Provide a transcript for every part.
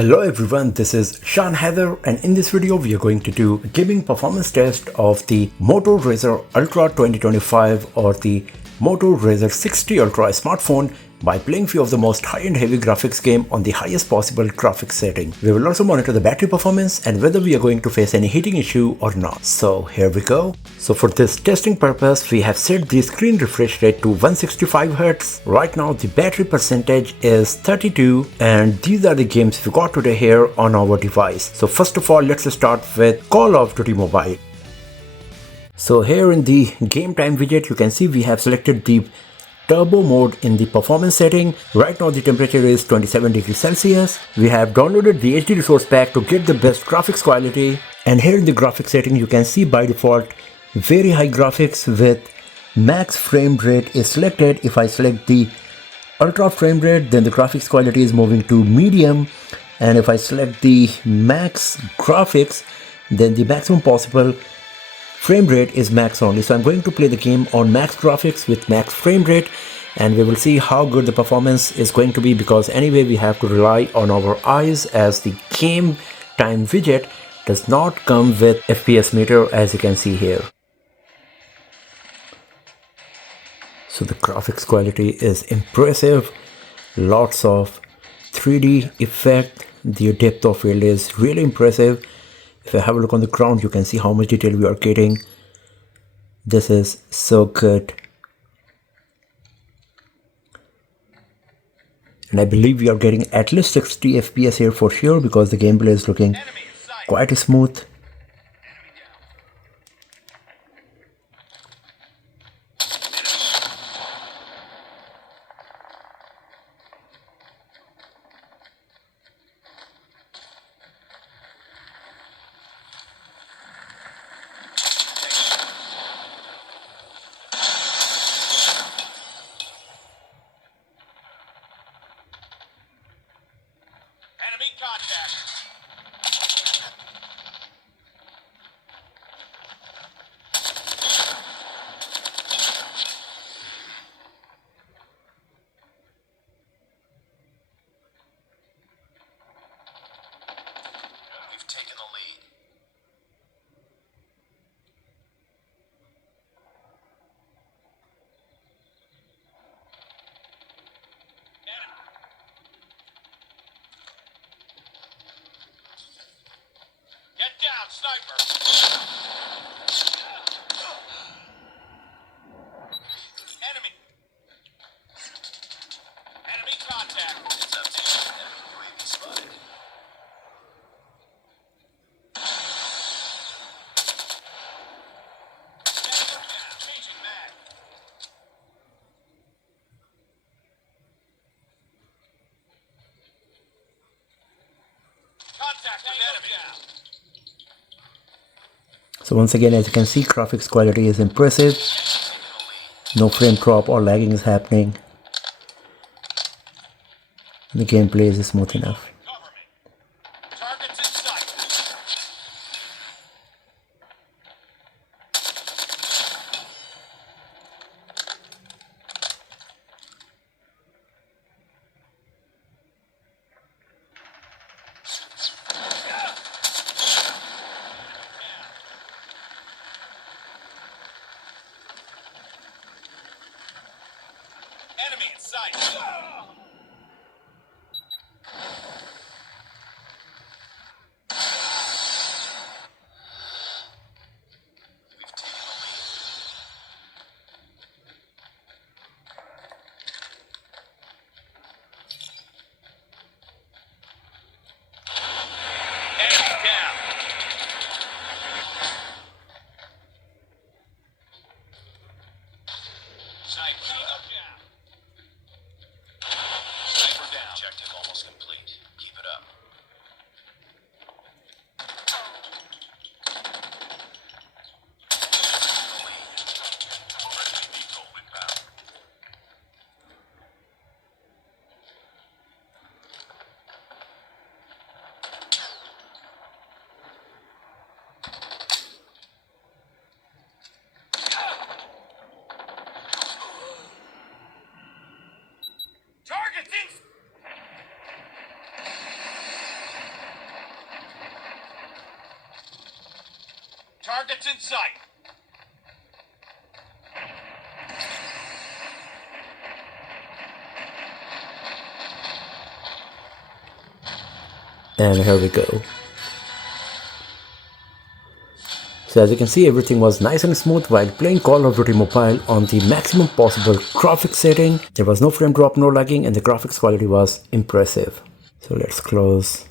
Hello everyone, this is Sean Heather, and in this video we are going to do a gaming performance test of the Moto Razr Ultra 2025 or the Moto Razr 60 Ultra smartphone by playing few of the most high-end heavy graphics game on the highest possible graphics setting. We will also monitor the battery performance and whether we are going to face any heating issue or not. So here we go. So for this testing purpose, we have set the screen refresh rate to 165 Hz. Right now the battery percentage is 32 and these are the games we got today here on our device. So first of all, let's start with Call of Duty Mobile. So here in the game time widget, you can see we have selected the turbo mode in the performance setting. Right now the temperature is 27 degrees Celsius. We have downloaded the HD resource pack to get the best graphics quality. And here in the graphics setting, you can see by default very high graphics with max frame rate is selected. If I select the ultra frame rate, then the graphics quality is moving to medium. And if I select the max graphics, then the maximum possible frame rate is max only. So I'm going to play the game on max graphics with max frame rate, and we will see how good the performance is going to be, because anyway we have to rely on our eyes as the game time widget does not come with FPS meter, as you can see here. So the graphics quality is impressive, lots of 3D effect, the depth of field is really impressive. If I have a look on the ground, you can see how much detail we are getting. This is so good. And I believe we are getting at least 60 FPS here for sure, because the gameplay is looking quite smooth. Enemy contact. We've taken the lead. Get down, sniper! Enemy! Enemy contact! It's up to you. Enemy UAV spotted. Changing mag. Contact with enemy. So once again, as you can see, graphics quality is impressive. No frame drop or lagging is happening. The gameplay is smooth enough. Cover me. Targets in sight. Enemy in sight. We've taken the lead. Enemy down. Sniper. Down. Target's in sight. And here we go. So as you can see, everything was nice and smooth while playing Call of Duty Mobile on the maximum possible graphics setting. There was no frame drop, no lagging, and the graphics quality was impressive. So let's close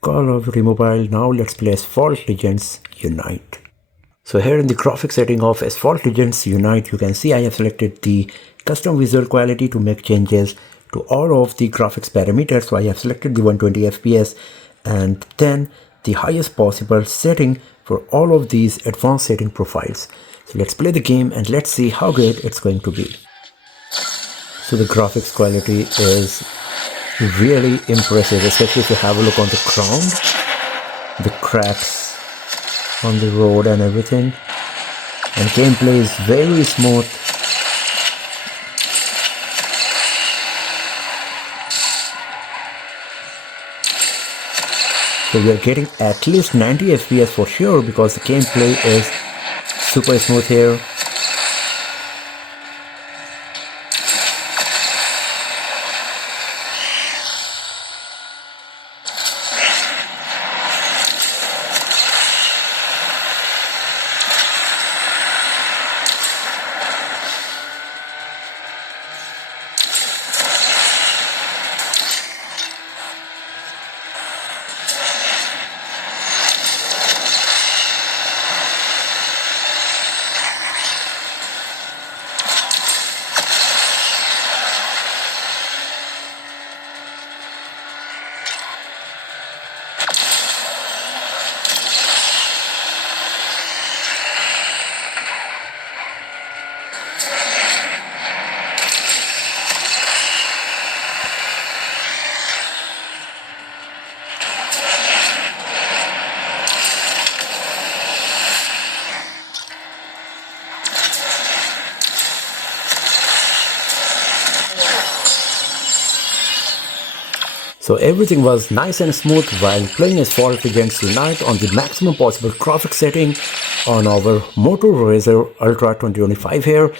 Call of Duty Mobile. Now let's play Asphalt Legends Unite. So here in the graphics setting of Asphalt Legends Unite, you can see I have selected the custom visual quality to make changes to all of the graphics parameters. So I have selected the 120 FPS and then the highest possible setting for all of these advanced setting profiles. So let's play the game and let's see how good it's going to be. So the graphics quality is really impressive, especially if you have a look on the ground, the cracks on the road and everything, and gameplay is very smooth. So we are getting at least 90 FPS for sure because the gameplay is super smooth here. So everything was nice and smooth while playing Asphalt Legends Unite on the maximum possible graphics setting on our Moto Razr Ultra 2025 here.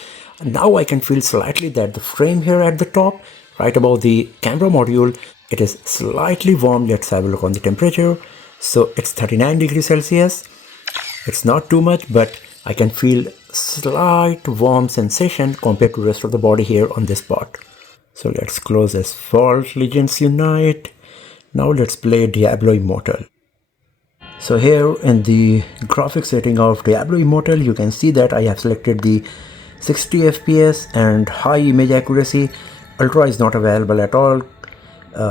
Now I can feel slightly that the frame here at the top, right above the camera module, it is slightly warm. Let's have a look on the temperature. So it's 39 degrees Celsius. It's not too much, but I can feel slight warm sensation compared to the rest of the body here on this part. So let's close Asphalt Legends Unite. Now let's play Diablo Immortal. So here in the graphics setting of Diablo Immortal, you can see that I have selected the 60 FPS and high image accuracy. Ultra is not available at all.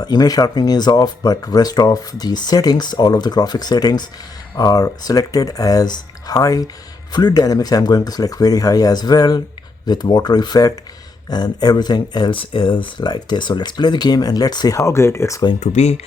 Image sharpening is off, but rest of the settings, all of the graphics settings are selected as high. Fluid dynamics I'm going to select very high as well with water effect, and everything else is like this. So let's play the game and let's see how good it's going to be.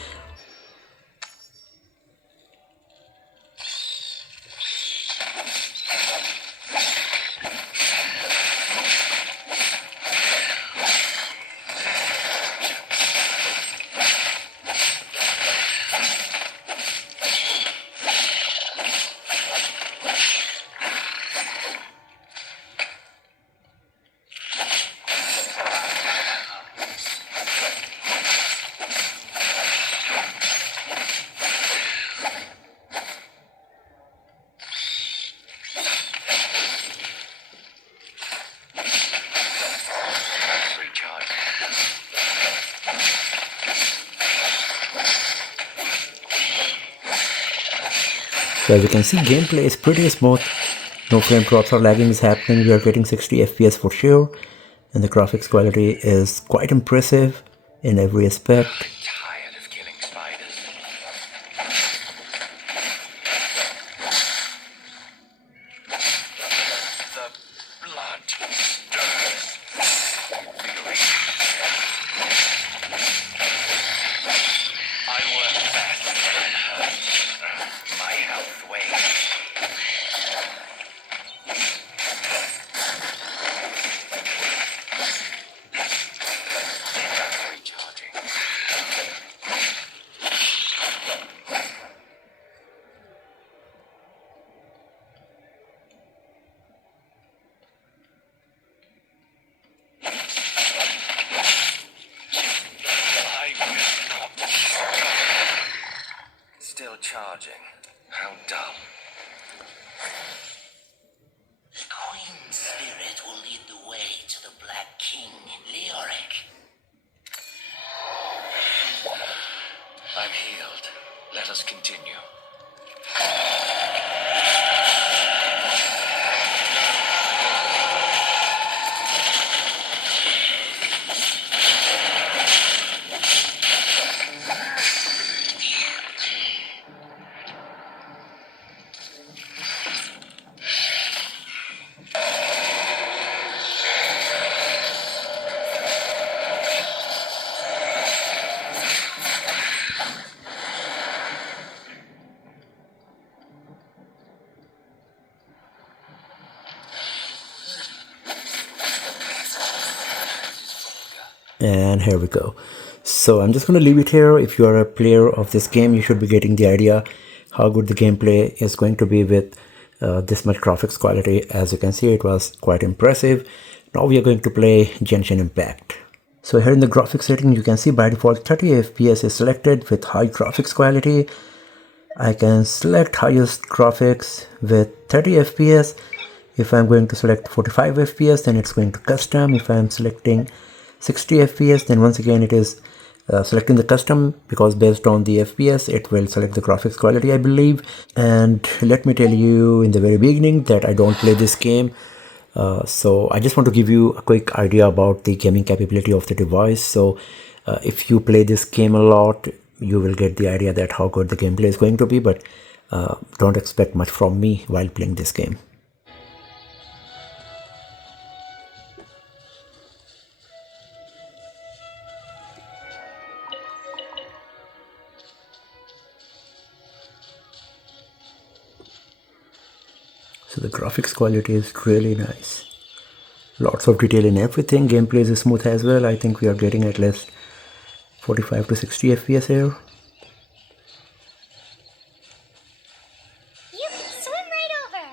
So as you can see, gameplay is pretty smooth. No frame drops or lagging is happening. We are getting 60 FPS for sure. And the graphics quality is quite impressive in every aspect. Tired of killing spiders. The blood stirs. Fury. I work best when hurt. My health wanes. Recharging. charging. How dumb. The Queen Spirit will lead the way to the Black King, Leoric. I'm healed. Let us continue. And here we go. So I'm just going to leave it here. If you are a player of this game, you should be getting the idea how good the gameplay is going to be with this much graphics quality. As you can see, it was quite impressive. Now we are going to play Genshin Impact. So here in the graphics setting, you can see by default 30 FPS is selected with high graphics quality. I can select highest graphics with 30 FPS. If I'm going to select 45 FPS, then it's going to custom. If I'm selecting 60 FPS, then once again it is selecting the custom, because based on the FPS it will select the graphics quality, I believe. And let me tell you in the very beginning that I don't play this game, so I just want to give you a quick idea about the gaming capability of the device. So if you play this game a lot, you will get the idea that how good the gameplay is going to be, but don't expect much from me while playing this game. So the graphics quality is really nice. Lots of detail in everything. Gameplay is smooth as well. I think we are getting at least 45 to 60 FPS here. You can swim right over.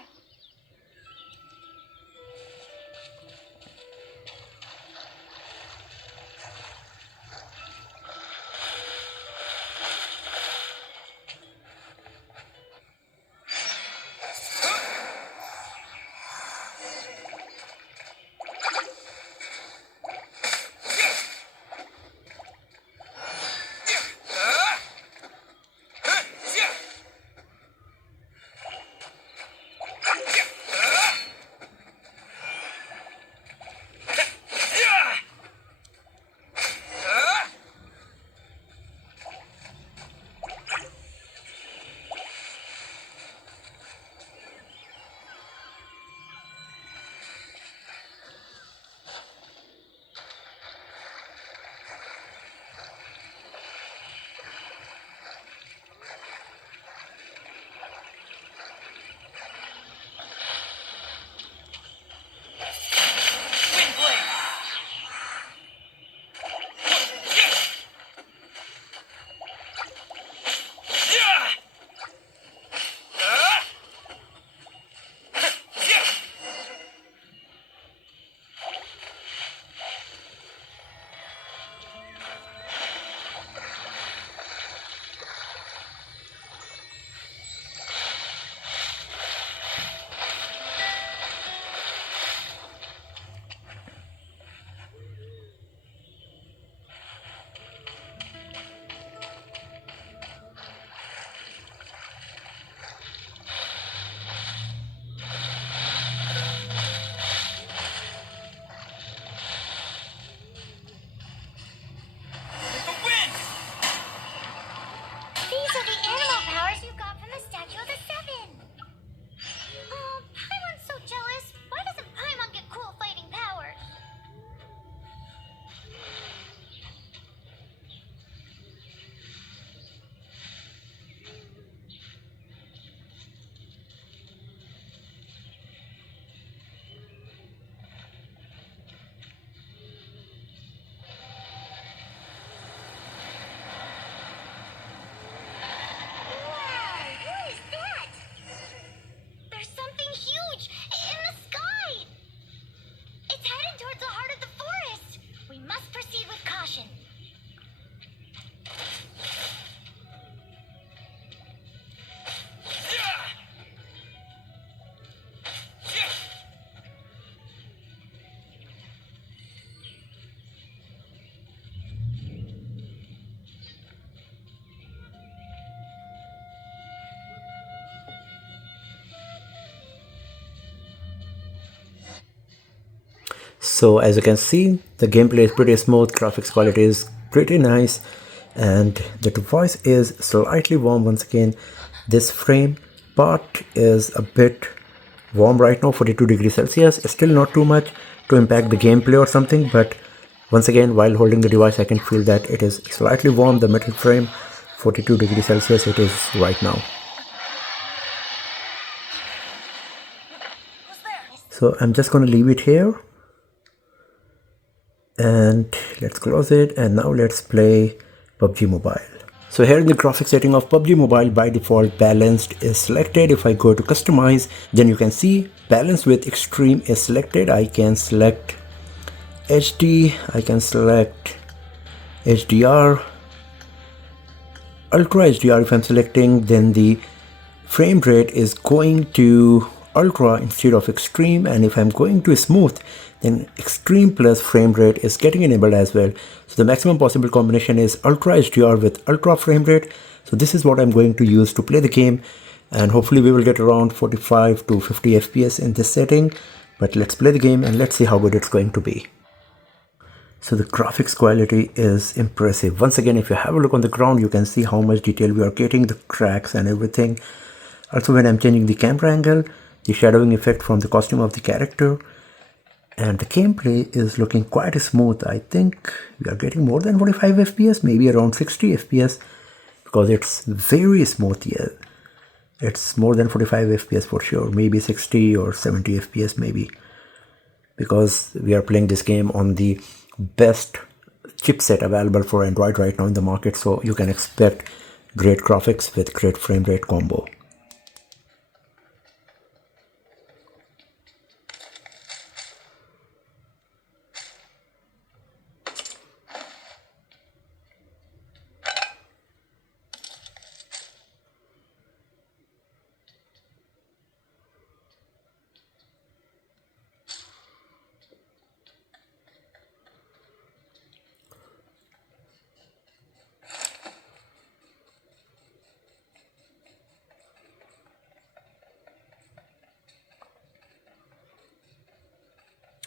These are the animal powers you got from the Statue of the Seven. Oh, Paimon's so jealous. Why doesn't Paimon get cool fighting powers? Wow, what is that? So as you can see, the gameplay is pretty smooth, graphics quality is pretty nice, and the device is slightly warm. Once again, this frame part is a bit warm right now, 42 degrees Celsius. It's still not too much to impact the gameplay or something, but once again, while holding the device, I can feel that it is slightly warm. The metal frame, 42 degrees Celsius it is right now. So I'm just going to leave it here, and let's close it, and now let's play PUBG Mobile. So here in the graphics setting of PUBG Mobile, by default balanced is selected. If I go to customize, then you can see balance with extreme is selected. I can select HD, I can select HDR, Ultra HDR. If I'm selecting, then the frame rate is going to Ultra instead of extreme, and if I'm going to smooth, then extreme plus frame rate is getting enabled as well. So the maximum possible combination is Ultra HDR with Ultra frame rate. So this is what I'm going to use to play the game, and hopefully we will get around 45 to 50 FPS in this setting. But let's play the game and let's see how good it's going to be. So the graphics quality is impressive. Once again, if you have a look on the ground, you can see how much detail we are getting, the cracks and everything. Also, when I'm changing the camera angle, the shadowing effect from the costume of the character, and the gameplay is looking quite smooth. I think we are getting more than 45 FPS, maybe around 60 FPS, because it's very smooth here. It's more than 45 FPS for sure, maybe 60 or 70 FPS maybe, because we are playing this game on the best chipset available for Android right now in the market, so you can expect great graphics with great frame rate combo.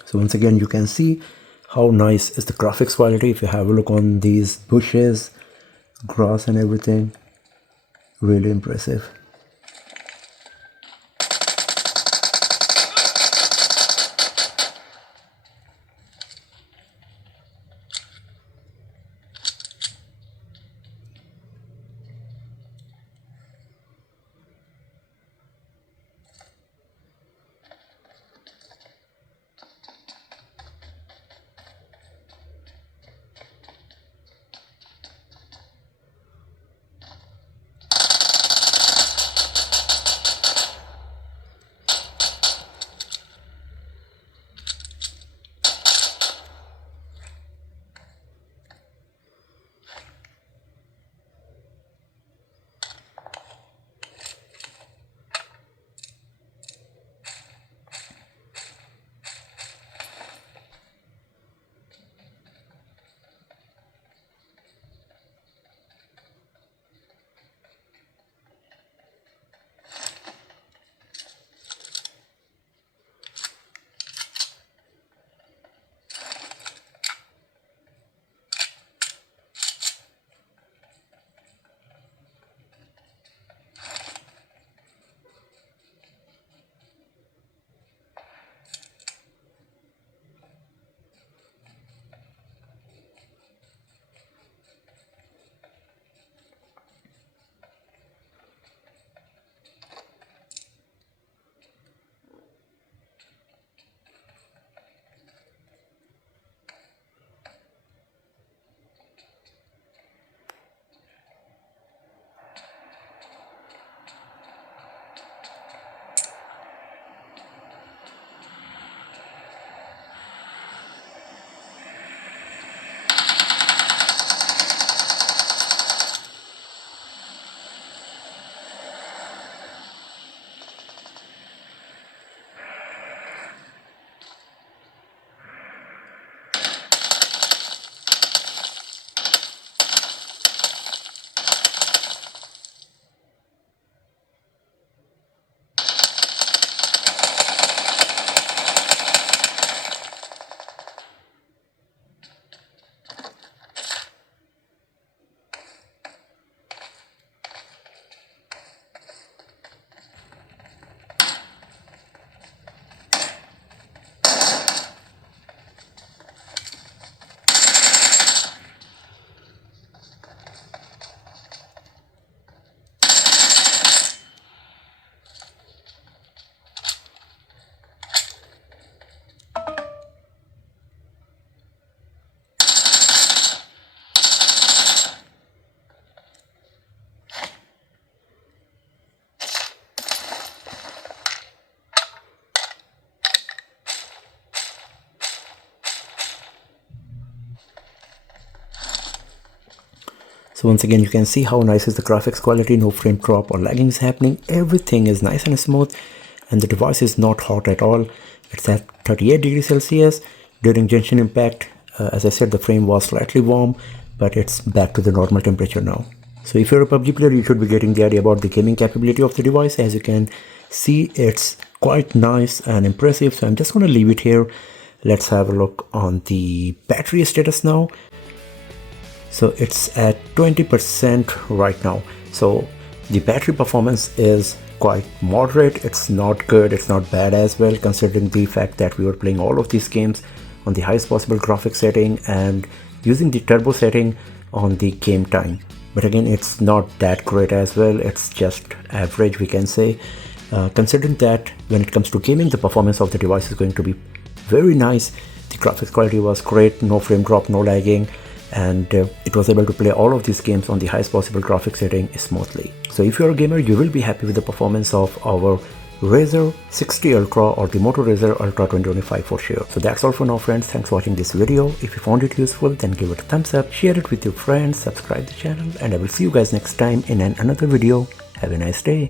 So once again, you can see how nice is the graphics quality. If you have a look on these bushes, grass and everything, really impressive. So once again, you can see how nice is the graphics quality, no frame drop or lagging is happening. Everything is nice and smooth, and the device is not hot at all. It's at 38 degrees Celsius. During Genshin Impact, as I said, the frame was slightly warm, but it's back to the normal temperature now. So if you're a PUBG player, you should be getting the idea about the gaming capability of the device. As you can see, it's quite nice and impressive. So I'm just going to leave it here. Let's have a look on the battery status now. So it's at 20% right now. So the battery performance is quite moderate. It's not good, it's not bad as well, considering the fact that we were playing all of these games on the highest possible graphics setting and using the turbo setting on the game time. But again, it's not that great as well. It's just average, we can say. Considering that when it comes to gaming, the performance of the device is going to be very nice. The graphics quality was great, no frame drop, no lagging, and it was able to play all of these games on the highest possible graphics setting smoothly. So if you're a gamer, you will be happy with the performance of our Razr 60 Ultra or the Moto Razr Ultra 2025 for sure. So that's all for now, friends. Thanks for watching this video. If you found it useful, then give it a thumbs up, share it with your friends, subscribe the channel, and I will see you guys next time in another video. Have a nice day.